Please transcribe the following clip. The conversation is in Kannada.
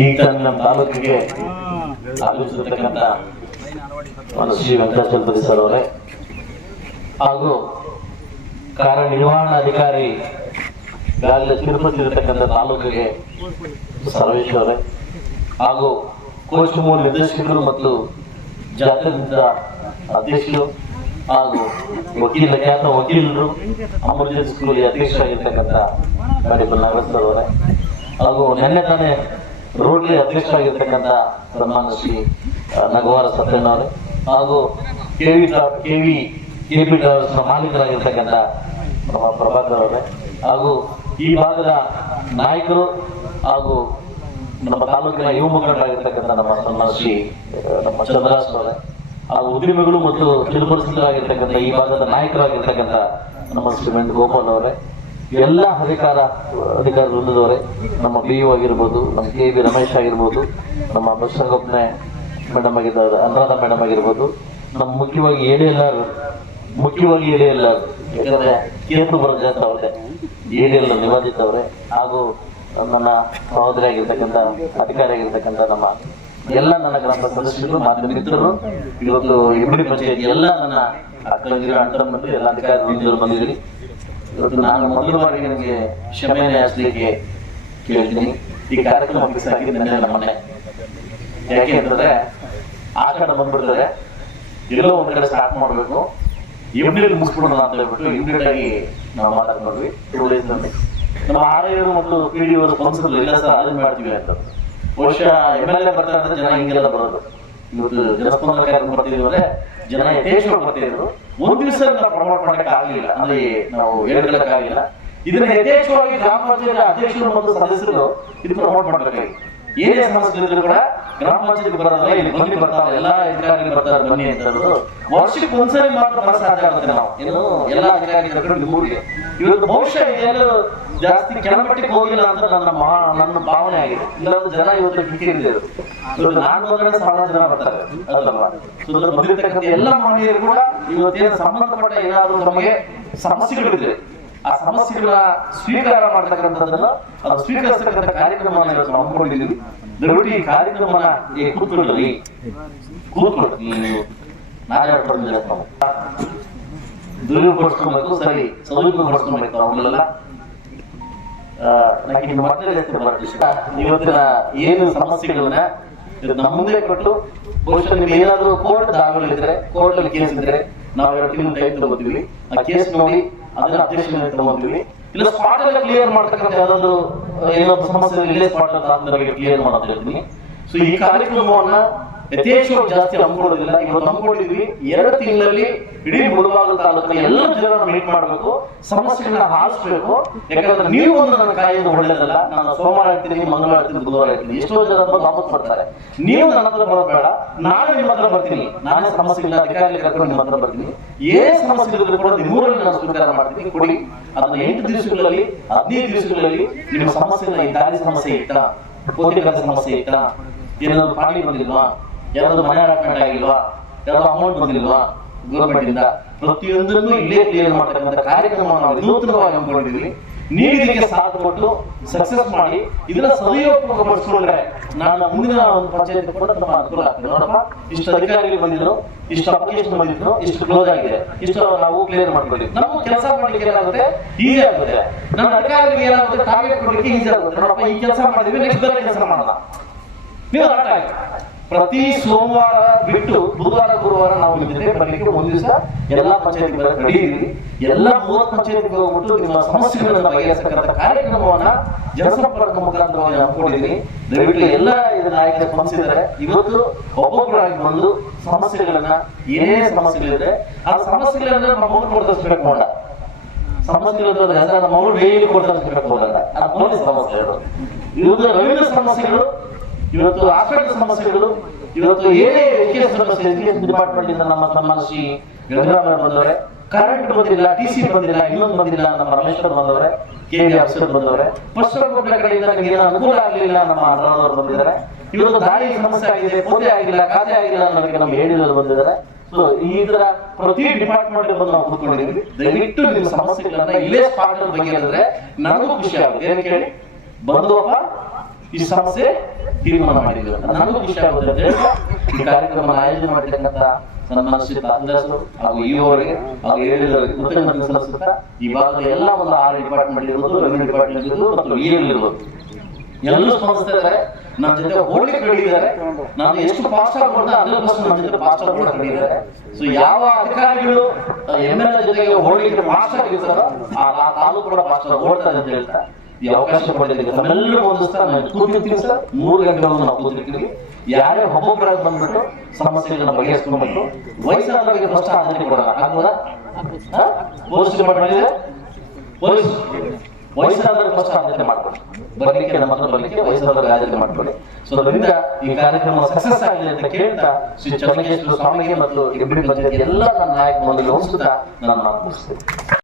ಈಗ ತನ್ನ ತಾಲೂಕಿಗೆ ಆಗಮಿಸಿರ್ತಕ್ಕಂಥ ಒಂದು ಶ್ರೀ ವೆಂಕಟಾಚಲಪತಿ ಸರ್ ಅವರೇ. ಹಾಗೂ ಕಾರ್ಯನಿರ್ವಹಣಾಧಿಕಾರಿ ಗಾಲಿನ ತಿರುಪತಿ ಇರತಕ್ಕಂಥ ತಾಲೂಕಿಗೆ ಸರ್ವೇಶ್ ಅವರೇ. ಹಾಗೂ ಕೋಚ್ ನಿರ್ದೇಶಕರು ಮತ್ತು ಜಾತ್ಯತೀತ ಅಧ್ಯಕ್ಷರು ಹಾಗೂ ವಕೀಲ, ಖ್ಯಾತ ವಕೀಲರು ಅಮರ್ಜೆನ್ಸಿ ಸ್ಕೂಲ್ ಅಧ್ಯಕ್ಷರಾಗಿರ್ತಕ್ಕಂಥ ಮೇಡಮ್ ನಾಗೇಶ್ವರ ಅವರೇ. ಹಾಗೂ ನಿನ್ನೆ ತಾನೇ ರೋಡ್ಲಿ ಅಧ್ಯಕ್ಷರಾಗಿರ್ತಕ್ಕಂಥ ಸನ್ಮಾನ ಶ್ರೀ ನಗವಾರ ಸತ್ಯಣ್ಣ ಅವರು ಹಾಗೂ ಕೆವಿ ಕೆವಿ ಕೆಪಿ ಟ್ರಾವೆಲ್ಸ್ನ ಮಾಲೀಕರಾಗಿರ್ತಕ್ಕಂಥ ನಮ್ಮ ಪ್ರಭಾಕರ್ ಅವರೇ ಹಾಗೂ ಈ ಭಾಗದ ನಾಯಕರು ಹಾಗೂ ನಮ್ಮ ತಾಲೂಕಿನ ಯುವ ಮುಖಂಡರಾಗಿರ್ತಕ್ಕಂಥ ನಮ್ಮ ಸನ್ಮಾನ ಶ್ರೀ ನಮ್ಮ ಚಂದ್ರಾಸ್ ಅವರೇ ಹಾಗೂ ಉದ್ಯಮಿಗಳು ಮತ್ತು ಚಿರುಪರಿಸ್ಥಿತರಾಗಿರ್ತಕ್ಕಂಥ ಈ ಭಾಗದ ನಾಯಕರಾಗಿರ್ತಕ್ಕಂಥ ನಮ್ಮ ಶ್ರೀ ಗೋಪಾಲ್ ಅವರೇ ಎಲ್ಲ ಅಧಿಕಾರ ಅಧಿಕಾರ ವೃಂದದವರೇ, ನಮ್ಮ ಬಿ ಯು ಆಗಿರ್ಬೋದು, ನಮ್ಮ ಕೆ ಬಿ ರಮೇಶ್ ಆಗಿರ್ಬೋದು, ನಮ್ಮ ಬಸಂಗೊಪ್ಪನೆ ಮೇಡಮ್ ಆಗಿದ್ದಾರೆ, ಅನುರಾಧ ಮೇಡಮ್ ಆಗಿರ್ಬೋದು, ನಮ್ಮ ಮುಖ್ಯವಾಗಿ ಎಡಿ ಎಲ್ಲಾರು, ಮುಖ್ಯವಾಗಿ ಎಡಿ ಎಲ್ಲಾರು, ಯಾಕಂದ್ರೆ ಕೇಂದ್ರ ಬರೋ ಜಾಸ್ತಿ ಅವರೇ ಎಡಿ ಎಲ್ಲ ಹಾಗೂ ನನ್ನ ಸಹೋದರಿ ಆಗಿರ್ತಕ್ಕಂಥ, ಅಧಿಕಾರಿ ಆಗಿರ್ತಕ್ಕಂಥ ನಮ್ಮ ಎಲ್ಲ ನನ್ನ ಗ್ರಾಮ ಸದಸ್ಯರು, ಮಾಧ್ಯಮ ಮಿತ್ರರು, ಇವತ್ತು ಇಬ್ಬರಿ ಪಂಚಾಯತ್ ಎಲ್ಲ ನನ್ನ ಅಕ್ಕಂದಿರು ಅಣ್ಣ ಎಲ್ಲ ಅಧಿಕಾರಿ ವೃಂದರು ಬಂದಿದ್ದೀರಿ. ಇವತ್ತು ನಾನು ಮೊದಲ ಬಾರಿಗೆ ನಿಮಗೆ ಕ್ಷಮೆಯನ್ನು ಯಾಚಿಸಲಿಕ್ಕೆ ಕೇಳ್ತೀನಿ. ಈ ಕಾರ್ಯಕ್ರಮ ಫಿಕ್ಸ್ ನಮ್ಮನೆ. ಯಾಕೆ ಅಂತಂದ್ರೆ ಆಷಾಢ ಬಂದ್ಬಿಡ್ತಾರೆ. ಎಲ್ಲೋ ಒಂದ್ ಕಡೆ ಸ್ಟಾರ್ಟ್ ಮಾಡ್ಬೇಕು. ಇಮ್ಮಿಡಿಯೇಟ್ ಮುಗಿಸ್ಬಿಡೋಣ ಅಂತ ಹೇಳ್ಬಿಟ್ಟು ಇಮ್ಮಿಡಿಯೇಟ್ ಆಗಿ ನಾವು ಮಾತಾಡ್ಕೊಂಡ್ವಿ. ಟೂ ಡೇಸ್ನಲ್ಲಿ. ನಮ್ಮ ಆರ್ ಮತ್ತು ಪಿ ಡಿ ಅವರು ಸ್ಪಾನ್ಸರ್ ಇಲ್ಲ ಸರ್ ಮಾಡ್ತೀವಿ ಅಂತ. ಬಹುಶಃ ಎಂ ಎಲ್ ಎ ಬರ್ತಾರೆ ಜನ ಹಿಂಗೆಲ್ಲ ಬರೋದು. ಇವತ್ತು ಜನಸ್ಪಂದನ ಕಾರ್ಯಕ್ರಮ ಬರ್ತಿದ್ವಿ ಅಂದ್ರೆ ಜನ ಯಥೇಚ್ಛವಾಗಿ ಬರ್ತಿದ್ರು ಒಂದ್ ದಿವಸ ನಾವು ಪ್ರಮೋಟ್ ಮಾಡಕ್ ಆಗ್ಲಿಲ್ಲ. ಅಂದ್ರೆ ನಾವು ಹೇಳ್ಕೊಳಕ್ ಆಗ್ಲಿಲ್ಲ. ಇದನ್ನ ಯಥೇಚ್ಛವಾಗಿ ಗ್ರಾಮ ಪಂಚಾಯತ್ ಅಧ್ಯಕ್ಷರು ಮತ್ತು ಸದಸ್ಯರು ಇದನ್ನ ಪ್ರಮೋಟ್ ಮಾಡ್ಬೇಕಾಗಿ ಏನೇ ಸಮಸ್ಯೆ ಕೂಡ ಗ್ರಾಮ ಪಂಚಾಯತ್ ಬರೋದ್ರೆ ಇಲ್ಲಿ ಬನ್ನಿ ಬರ್ತಾವೆ ಎಲ್ಲಾ ಅಧಿಕಾರಿಗಳು ಬರ್ತಾರೆ, ಬನ್ನಿ ಅಂತ ಹೇಳೋದು ವರ್ಷಕ್ಕೆ ಒಂದ್ಸರಿ ಮಾತ್ರ ಬರ ಸಾಧ್ಯ ಆಗುತ್ತೆ ನಾವು. ಏನು? ಎಲ್ಲಾ ಅಧಿಕಾರಿಗಳು ಕರ್ಕೊಂಡು ಊರಿಗೆ. ಇವತ್ತು ಬಹುಶಃ ಏನು ಜಾಸ್ತಿ ಕೆಳಮಟ್ಟಕ್ಕೆ ಹೋಗಿಲ್ಲ ಅಂತ ನನ್ನ ಮಹಾ ನನ್ನ ಭಾವನೆ ಆಗಿದೆ. ಇಲ್ಲೊಂದು ಜನ ಇವತ್ತು ಕಿಕ್ಕಿರಿದೆ ಇವತ್ತು ನಾನು ಜನ ಬರ್ತಾರೆ. ಅದಲ್ವಾ ಸೊ ಇದ್ರ ಬಂದಿರ್ತಕ್ಕಂಥ ಎಲ್ಲ ಮಹಿಳೆಯರು ಕೂಡ ಇವತ್ತೇನು ಸಂಬಂಧಪಟ್ಟ ಏನಾದ್ರು ನಮಗೆ ಸಮಸ್ಯೆಗಳಿದೆ ಆ ಸಮಸ್ಯೆಗಳ ಸ್ವೀಕಾರ ಮಾಡ್ತಕ್ಕಂಥದ್ದನ್ನ ಸ್ವೀಕರಿಸ್ತಕ್ಕಂಥ ಕಾರ್ಯಕ್ರಮವನ್ನು ಇವತ್ತು ನಾವು ಹಮ್ಮಿಕೊಂಡಿದ್ದೀವಿ. ಈ ಕಾರ್ಯಕ್ರಮನ ಈ ಕೂತ್ಕೊಳ್ಳಿ. ಕೂತ್ಕೊಳ್ಳಿ ನೀವು. ನಾಳೆ ಬಂದಿಲ್ಲ ನಾವು ದುರುಪಡಿಸ್ಕೊಬೇಕು ಸರಿ. ಸದುಪಯೋಗಪಡಿಸ್ಕೊಬೇಕು ಅವನ್ನೆಲ್ಲ ನನಗೆ ಇನ್ನು ಬರ್ತಿಲ್ಲ. ಇವತ್ತಿನ ಏನು ಸಮಸ್ಯೆಗಳನ್ನ ನಮ್ಮ ಮುಂದೆ ಕೊಟ್ಟು ಬಹುಶಃ ನೀವು ಏನಾದರೂ ಕೋರ್ಟ್ ದಾಖಲಿದ್ರೆ ಕೋರ್ಟ್ ಅಲ್ಲಿ ಕೇಸ್ ಇದ್ರೆ ನಾವು ಎರಡು ತಿಂಗಳು ಟೈಮ್ ತಗೋತೀವಿ. ಆ ಕೇಸ್ ನೋಡಿ, ಅದನ್ನ ಅಧ್ಯಕ್ಷ ತಗೋತೀವಿ. ಇಲ್ಲ ಸ್ಪಾಟ್ ಅಲ್ಲಿ ಕ್ಲಿಯರ್ ಮಾಡ್ತಕ್ಕಂಥ ಯಾವ್ದಾದ್ರು ಏನಾದ್ರು ಸಮಸ್ಯೆ ಇಲ್ಲೇ ಸ್ಪಾಟ್ ಅಂತ ಕ್ಲಿಯರ್ ಮಾಡ್ತಾ ಹೇಳ್ತೀನಿ ಸೊ ಈ ಕಾರ್ಯಕ್ರಮವನ್ನ ಯಥೇಚ್ಛವಾಗಿ ಜಾಸ್ತಿ ಹಮ್ಮಿಕೊಳ್ಳೋದಿಲ್ಲ ಇವತ್ತು ಹಮ್ಮಿಕೊಂಡಿದ್ವಿ ಎರಡು ತಿಂಗಳಲ್ಲಿ ಇಡೀ ಮುಳಬಾಗಿಲು ತಾಲೂಕಿನ ಎಲ್ಲ ಜನ ಮೀಟ್ ಮಾಡಬೇಕು. ಸಮಸ್ಯೆಗಳನ್ನ ಆಲಿಸ್ಬೇಕು ಯಾಕಂದ್ರೆ ನೀವು ಒಂದು ನನ್ನ ಕಾಯೋದು ಒಳ್ಳೇದಲ್ಲ. ನಾನು ಸೋಮವಾರ ಹೇಳ್ತೀನಿ ಮಂಗಳವಾರ ಹೇಳ್ತೀನಿ ಬುಧವಾರ ಹೇಳ್ತೀನಿ. ಎಷ್ಟೋ ಜನ ವಾಪಸ್ ಬರ್ತಾರೆ. ನೀವು ನನ್ನ ಹತ್ರ ಬರಬೇಡ ಬೇಡ. ನಾನು ನಿಮ್ಮ ಹತ್ರ ಬರ್ತೀನಿ. ನಾನೇ ಸಮಸ್ಯೆಗಳನ್ನ ಅಧಿಕಾರಿ ಕರ್ಕೊಂಡು ನಿಮ್ಮ ಹತ್ರ ಬರ್ತೀನಿ. ಏನ್ ಸಮಸ್ಯೆ ಇದ್ರೂ ಕೂಡ ನಿಮ್ಮೂರಲ್ಲಿ ನಾನು ಸ್ವೀಕಾರ ಮಾಡ್ತೀನಿ. ಕೊಡಿ. ಅದನ್ನ ಎಂಟು ದಿವಸಗಳಲ್ಲಿ ಹದಿನೈದು ದಿವಸಗಳಲ್ಲಿ ನಿಮ್ಮ ಸಮಸ್ಯೆಗಳನ್ನ ಈ ದಾರಿ ಸಮಸ್ಯೆ ಇತ್ತಾ? ಕೋಟಿಗಳ ಸಮಸ್ಯೆ ಇತ್ತಾ? ಏನಾದ್ರು ಪ್ರಾಣಿ ಬಂದಿಲ್ವಾ? ಯಾರಾದ್ರೂ ಮನೆ ಅಲಾಟ್ಮೆಂಟ್ ಆಗಿಲ್ವಾ ಯಾರಾದ್ರೂ ಅಮೌಂಟ್ ಬಂದಿಲ್ವಾ? ಗೌರ್ಮೆಂಟ್ ಇಂದ ಪ್ರತಿಯೊಂದನ್ನು ಇಲ್ಲೇ ಕ್ಲಿಯರ್ ಮಾಡ್ತಕ್ಕಂಥ ಕಾರ್ಯಕ್ರಮವನ್ನು ನಾವು ನೂತನವಾಗಿ ಹಮ್ಮಿಕೊಂಡಿದ್ವಿ. ನೀವು ಇದಕ್ಕೆ ಸಾಥ್ ಕೊಟ್ಟು ಸಕ್ಸಸ್ ಮಾಡಿ, ಇದನ್ನ ಸದುಪಯೋಗ ಪಡಿಸ್ಕೊಂಡ್ರೆ ನಾನು ಮುಂದಿನ ಒಂದು ಪಂಚಾಯತ್ ಕೂಡ ನಮ್ಮ ಅನುಕೂಲ ಆಗ್ತದೆ. ನೋಡಪ್ಪ, ಇಷ್ಟು ಅಧಿಕಾರಿಗಳು ಬಂದಿದ್ರು, ಇಷ್ಟು ಅಪ್ಲಿಕೇಶನ್ ಬಂದಿದ್ರು, ಇಷ್ಟು ಕ್ಲೋಸ್ ಆಗಿದೆ. ಇಷ್ಟು ನಾವು ಕ್ಲಿಯರ್ ಮಾಡ್ಕೊಳ್ಳಿ ನಾವು ಕೆಲಸ ಮಾಡ್ಲಿಕ್ಕೆ ಏನಾಗುತ್ತೆ? ಈಸಿ ಆಗುತ್ತೆ. ನನ್ನ ಅಧಿಕಾರಿಗಳಿಗೆ ಏನಾಗುತ್ತೆ? ಟಾರ್ಗೆಟ್ ಕೊಡ್ಲಿಕ್ಕೆ ಈಸಿ ಆಗುತ್ತೆ. ನೋಡಪ್ಪ, ಈ ಕೆಲಸ ಮಾಡಿದ್ವಿ ನೆಕ್ಸ್ಟ್ ಬೇರೆ ಕೆಲಸ ಮಾಡೋಣ. ನೀವು ಅರ್ಥ ಆಯ್ತು ಪ್ರತಿ ಸೋಮವಾರ ಬಿಟ್ಟು ಬುಧವಾರ ಗುರುವಾರ ನಾವು ಜೊತೆ ಬರಲಿಕ್ಕೆ ಒಂದು ದಿವಸ ಎಲ್ಲಾ ಪಂಚಾಯತ್ ರೆಡಿ ಇರಿ. ಎಲ್ಲಾ ಮೂವತ್ತು ಪಂಚಾಯತ್ಗೆ ಹೋಗ್ಬಿಟ್ಟು ನಿಮ್ಮ ಸಮಸ್ಯೆಗಳನ್ನ ಬಗೆಹರಿಸತಕ್ಕಂಥ ಕಾರ್ಯಕ್ರಮವನ್ನ ಜನಸಂಪರ್ಕ ಮುಖಾಂತರವಾಗಿ ಹಮ್ಮಿಕೊಂಡಿದ್ದೀನಿ ದಯವಿಟ್ಟು ಎಲ್ಲ ನಾಯಕರು ಸ್ಪಂದಿಸಿದ್ದಾರೆ. ಇವತ್ತು ಒಬ್ಬೊಬ್ಬರಾಗಿ ಬಂದು ಸಮಸ್ಯೆಗಳನ್ನ ಏನೇ ಸಮಸ್ಯೆಗಳಿದೆ ಆ ಸಮಸ್ಯೆಗಳನ್ನ ನಮ್ಮ ಮಗು ಕೊಡ್ತಿಸ್ಬೇಕು ನೋಡ ಸಮಸ್ಯೆಗಳು ಅಂತಂದ್ರೆ ಅಂದ್ರೆ ನಮ್ಮ ಮಗಳು ಡೈಲಿ ಸಮಸ್ಯೆಗಳು ಇವತ್ತು ರವೀಂದ್ರ ಸಮಸ್ಯೆಗಳು ಇವತ್ತು ಆಕಳ ಸಮಸ್ಯೆಗಳು, ಇವತ್ತು ಏನೇ ಎಜುಕೇಶನ್ ಸಮಸ್ಯೆ ಎಜುಕೇಶನ್ ಡಿಪಾರ್ಟ್ಮೆಂಟ್ ಇಂದ ನಮ್ಮ ಸನ್ಮಾನ ಶ್ರೀ ಗಂಗರಾಮ ಬಂದವರೆ ಕರೆಂಟ್ ಬಂದಿಲ್ಲ ಟಿ ಸಿ ಬಂದಿಲ್ಲ, ಇನ್ನೊಂದು ಬಂದಿಲ್ಲ, ನಮ್ಮ ರಮೇಶ್ವರ್ ಬಂದವರೆ ಕೆ ವಿ ಅಫ್ಸರ್ ಬಂದವರೆ. ಪಶ್ಚಿಮ ಕಡೆಯಿಂದ ನಿಮಗೆ ಅನುಕೂಲ ಆಗಲಿಲ್ಲ ನಮ್ಮ ಅಣ್ಣನವರು ಬಂದಿದ್ದಾರೆ. ಇವತ್ತು ದಾರಿ ಸಮಸ್ಯೆ ಆಗಿದೆ ಪೋದೆ ಆಗಿಲ್ಲ, ಖಾತೆ ಆಗಿಲ್ಲ ಅನ್ನೋದಕ್ಕೆ ನಮ್ಗೆ ಹೇಳಿದ್ರು ಬಂದಿದ್ದಾರೆ. ಸೊ ಈ ಪ್ರತಿ ಡಿಪಾರ್ಟ್ಮೆಂಟ್ ಬಂದು ನಾವು ಕೂತ್ಕೊಂಡಿದ್ದೀವಿ. ದಯವಿಟ್ಟು ನಿಮ್ಮ ಸಮಸ್ಯೆಗಳನ್ನ ಇಲ್ಲೇ ಸ್ಪಾಟ್ ಬಗೆಹರಿದ್ರೆ ನನಗೂ ಖುಷಿ ಆಗುತ್ತೆ. ಏನಕ್ಕೆ ಹೇಳಿ ಈ ಸಮಸ್ಯೆ ತೀರ್ಮಾನ ಮಾಡಿದ್ರು. ನನಗೂ ಖುಷಿ ಆಗುತ್ತೆ. ಈ ಕಾರ್ಯಕ್ರಮ ಆಯೋಜನೆ ಮಾಡಿರ್ತಕ್ಕಂಥ ನನ್ನ ಶ್ರೀ ಹಾಗೂ ಇವರಿಗೆ ಹಾಗೂ ಹೇಳಿದವರಿಗೆ ಕೃತಜ್ಞತೆ ಸಲ್ಲಿಸುತ್ತಾ ಈ ಭಾಗದ ಎಲ್ಲ ಒಂದು ಆರ್ ಡಿಪಾರ್ಟ್ಮೆಂಟ್ ಇರ್ಬೋದು ರೆವಿನ್ಯೂ ಡಿಪಾರ್ಟ್ಮೆಂಟ್ ಇರ್ಬೋದು ಮತ್ತು ಇಎಲ್ ಇರ್ಬೋದು. ಎಲ್ಲರೂ ಇದ್ದಾರೆ ನನ್ನ ಜೊತೆ ಹೋಗ್ಲಿಕ್ಕೆ ಹೇಳಿದ್ದಾರೆ ನಾನು ಎಷ್ಟು ಫಾಸ್ಟ್ ಆಗಿ ಕೊಡ್ತಾ ಅದ್ರ ಪರ್ಸೆಂಟ್ ನಮ್ಮ ಜೊತೆ ಫಾಸ್ಟ್ ಆಗಿ ಕೂಡ ಹೇಳಿದ್ದಾರೆ ಸೊ ಯಾವ ಅಧಿಕಾರಿಗಳು ಎಂ ಎಲ್ ಎ ಜೊತೆಗೆ ಹೋಗ್ಲಿಕ್ಕೆ ಫಾಸ್ಟ್ ಆಗಿರ್ತಾರೋ ಆ ತಾಲೂಕು ಕೂಡ ಫಾಸ್ಟ್ ಆಗಿ ಓಡ್ತಾ ಅಂತ ಹೇಳ್ತಾ ಈ ಅವಕಾಶ ಕೊಟ್ಟಿದ್ದಕ್ಕೆ ತಮ್ಮೆಲ್ಲರೂ ಹೊಂದಿಸ್ತಾ ನಾನು ಕೂತಿರ್ತೀವಿ ಸರ್. ಮೂರು ಗಂಟೆಗಳನ್ನು ನಾವು ಕೂತಿರ್ತೀವಿ. ಯಾರೇ ಒಬ್ಬೊಬ್ಬರಾಗಿ ಬಂದ್ಬಿಟ್ಟು ಸಮಸ್ಯೆಗಳನ್ನ ಬಗೆಹರಿಸ್ಕೊಂಡ್ಬಿಟ್ಟು ವಯಸ್ಸಾದವರಿಗೆ ಫಸ್ಟ್ ಆದ್ಯತೆ ಕೊಡೋಣ. ಆಗ್ಬೋದಾ? ಪೊಲೀಸ್ ಪೊಲೀಸ್ ಫಸ್ಟ್ ಆದ್ಯತೆ ಮಾಡ್ಕೊಳ್ಳಿ. ಬರ್ಲಿಕ್ಕೆ ನಮ್ಮ ಹತ್ರ ಬರ್ಲಿಕ್ಕೆ ವಯಸ್ಸಾದವ್ರಿಗೆ ಆದ್ಯತೆ ಮಾಡ್ಕೊಳ್ಳಿ. ಸೊ ಅದರಿಂದ ಈ ಕಾರ್ಯಕ್ರಮ ಸಕ್ಸಸ್ ಆಗಿದೆ ಅಂತ ಕೇಳ್ತಾ ಶ್ರೀ ಚನ್ನಕೇಶ್ವರ ಸ್ವಾಮಿಗೆ ಮತ್ತು ಎಲ್ಲ ನನ್ನ ನಾಯಕ ಮಂಡಳಿ ಹೋಗಿಸ್ತಾ ನಾನು ಮಾತು